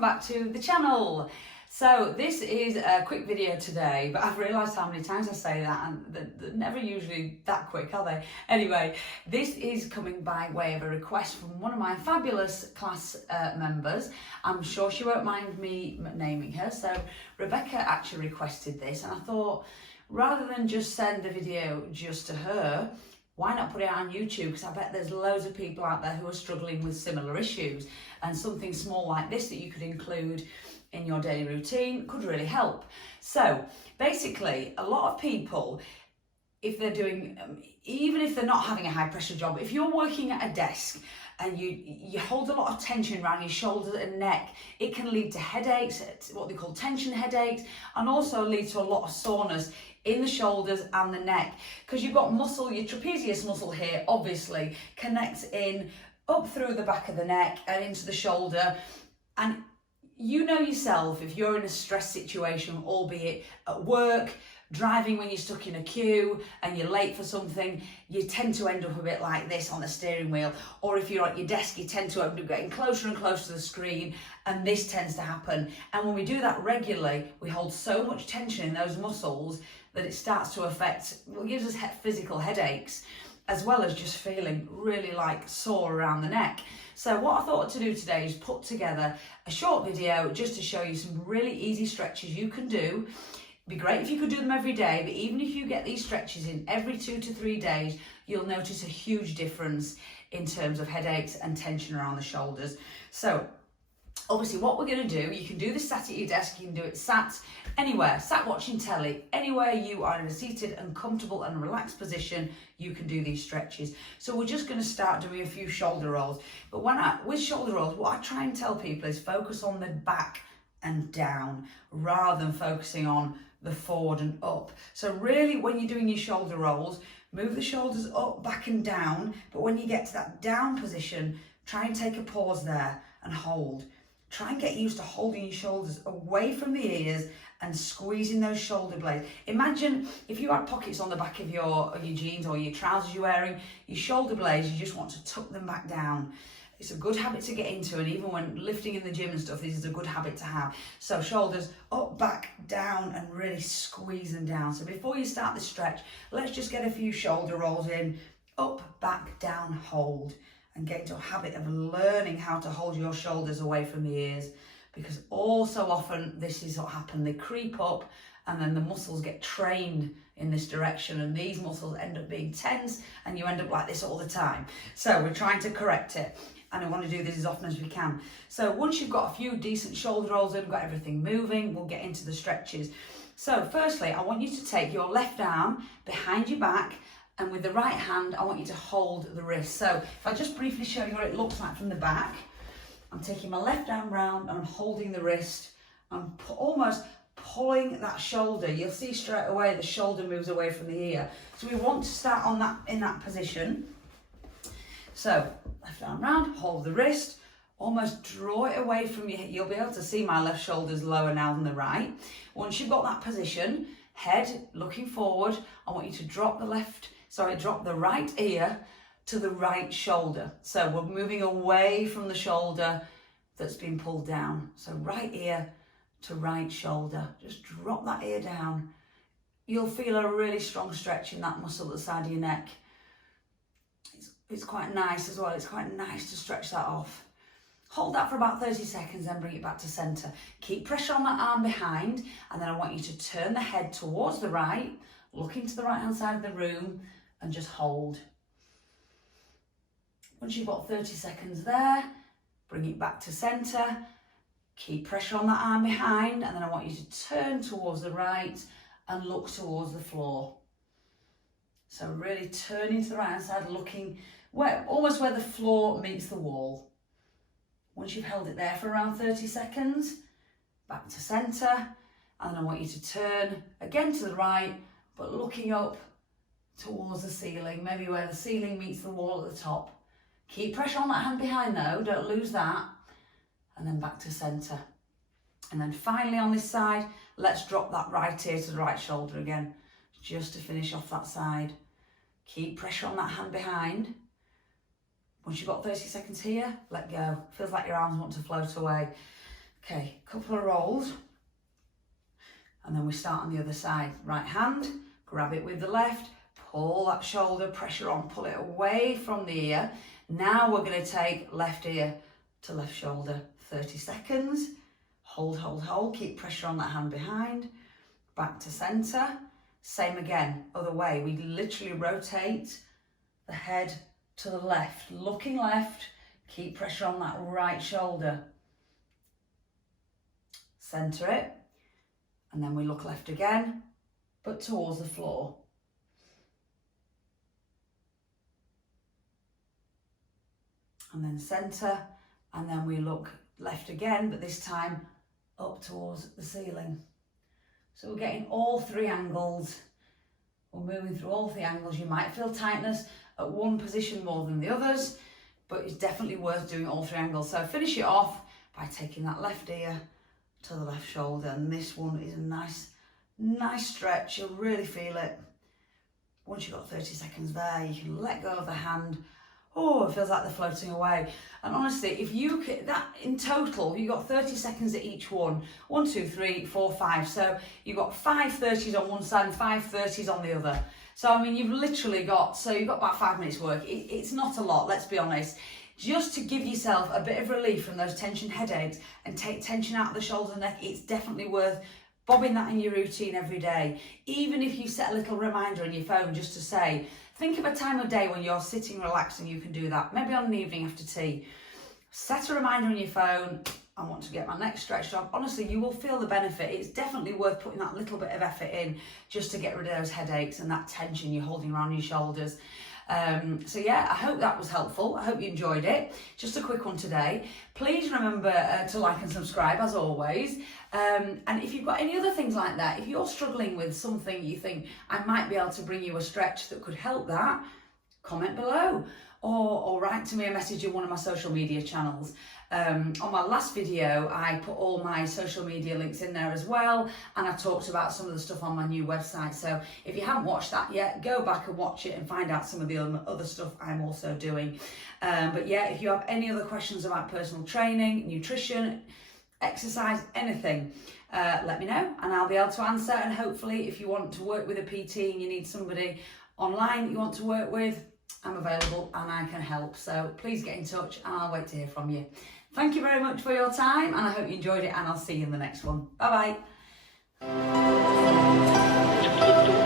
welcome back to the channel. So this is a quick video today, but I've realised how many times I say that and they're never usually that quick, are they? Anyway, this is coming by way of a request from one of my fabulous class members. I'm sure she won't mind me naming her. So Rebecca actually requested this, and I thought rather than just send the video just to her, why not put it out on YouTube? Because I bet there's loads of people out there who are struggling with similar issues, and something small like this that you could include in your daily routine could really help. So basically, a lot of people, if they're doing, even if they're not having a high pressure job, if you're working at a desk and you hold a lot of tension around your shoulders and neck, it can lead to headaches, what they call tension headaches, and also lead to a lot of soreness in the shoulders and the neck, because you've got muscle, your trapezius muscle here obviously connects in up through the back of the neck and into the shoulder. And you know yourself, if you're in a stress situation, albeit at work, driving when you're stuck in a queue and you're late for something, you tend to end up a bit like this on the steering wheel. Or if you're at your desk, you tend to end up getting closer and closer to the screen, and this tends to happen. And when we do that regularly, we hold so much tension in those muscles that it starts to affect, well, gives us physical headaches, as well as just feeling really like sore around the neck. So what I thought to do today is put together a short video just to show you some really easy stretches you can do. It'd be great if you could do them every day, but even if you get these stretches in every 2 to 3 days, you'll notice a huge difference in terms of headaches and tension around the shoulders. So obviously what we're going to do, you can do this sat at your desk, you can do it sat anywhere, sat watching telly, anywhere you are in a seated and comfortable and relaxed position, you can do these stretches. So we're just going to start doing a few shoulder rolls. But with shoulder rolls, what I try and tell people is focus on the back and down rather than focusing on the forward and up. So really, when you're doing your shoulder rolls, move the shoulders up, back and down. But when you get to that down position, try and take a pause there and hold. Try and get used to holding your shoulders away from the ears and squeezing those shoulder blades. Imagine if you had pockets on the back of your jeans or your trousers you're wearing, your shoulder blades, you just want to tuck them back down. It's a good habit to get into, and even when lifting in the gym and stuff, this is a good habit to have. So shoulders up, back, down, and really squeeze them down. So before you start the stretch, let's just get a few shoulder rolls in. Up, back, down, hold. And get into a habit of learning how to hold your shoulders away from the ears, because all so often this is what happens. They creep up and then the muscles get trained in this direction, and these muscles end up being tense and you end up like this all the time. So we're trying to correct it, and I want to do this as often as we can. So once you've got a few decent shoulder rolls in, got everything moving, we'll get into the stretches. So firstly, I want you to take your left arm behind your back, and with the right hand, I want you to hold the wrist. So if I just briefly show you what it looks like from the back, I'm taking my left arm round and I'm holding the wrist. I'm almost pulling that shoulder. You'll see straight away the shoulder moves away from the ear. So we want to start on in that position. So left arm round, hold the wrist, almost draw it away from your head. You'll be able to see my left shoulder's lower now than the right. Once you've got that position, head looking forward, I want you to drop the right ear to the right shoulder. So we're moving away from the shoulder that's been pulled down. So right ear to right shoulder. Just drop that ear down. You'll feel a really strong stretch in that muscle at the side of your neck. It's quite nice as well. It's quite nice to stretch that off. Hold that for about 30 seconds, then bring it back to center. Keep pressure on that arm behind, and then I want you to turn the head towards the right, looking to the right-hand side of the room, and just hold. Once you've got 30 seconds there, bring it back to center. Keep pressure on that arm behind, and then I want you to turn towards the right and look towards the floor. So really turning to the right-hand side, looking almost where the floor meets the wall. Once you've held it there for around 30 seconds, back to center, and then I want you to turn again to the right, but looking up towards the ceiling, maybe where the ceiling meets the wall at the top. Keep pressure on that hand behind though, don't lose that, and then back to center. And then finally on this side, let's drop that right ear to the right shoulder again, just to finish off that side. Keep pressure on that hand behind. Once you've got 30 seconds here, let go. Feels like your arms want to float away. Okay, couple of rolls. And then we start on the other side. Right hand, grab it with the left, pull that shoulder, pressure on, pull it away from the ear. Now we're going to take left ear to left shoulder, 30 seconds. Hold, hold, hold, keep pressure on that hand behind. Back to center. Same again, other way. We literally rotate the head to the left, looking left, keep pressure on that right shoulder. Center it, and then we look left again, but towards the floor. And then center, and then we look left again, but this time up towards the ceiling. So we're getting all three angles. We're moving through all three angles. You might feel tightness at one position more than the others, but it's definitely worth doing all three angles. So finish it off by taking that left ear to the left shoulder, and this one is a nice stretch. You'll really feel it. Once you've got 30 seconds there, you can let go of the hand. Oh, it feels like they're floating away. And honestly, if you can, that in total, you've got 30 seconds at each one. 1, 2, 3, 4, 5. So you've got 5 30s on one side and 5 30s on the other. So, I mean, you've literally got, so you've got about 5 minutes work. It's not a lot, let's be honest. Just to give yourself a bit of relief from those tension headaches and take tension out of the shoulder and neck, it's definitely worth bobbing that in your routine every day. Even if you set a little reminder on your phone just to say, think of a time of day when you're sitting relaxed and you can do that. Maybe on an evening after tea. Set a reminder on your phone, I want to get my neck stretched off. Honestly, you will feel the benefit. It's definitely worth putting that little bit of effort in just to get rid of those headaches and that tension you're holding around your shoulders. So yeah, I hope that was helpful. I hope you enjoyed it. Just a quick one today. Please remember to like and subscribe as always. And if you've got any other things like that, if you're struggling with something you think I might be able to bring you a stretch that could help that, comment below or write to me a message in one of my social media channels. On my last video, I put all my social media links in there as well, and I talked about some of the stuff on my new website. So if you haven't watched that yet, go back and watch it and find out some of the other stuff I'm also doing. But yeah, if you have any other questions about personal training, nutrition, exercise, anything, let me know and I'll be able to answer. And hopefully if you want to work with a PT and you need somebody online that you want to work with, I'm available and I can help. So please get in touch and I'll wait to hear from you. Thank you very much for your time, and I hope you enjoyed it, and I'll see you in the next one. Bye bye.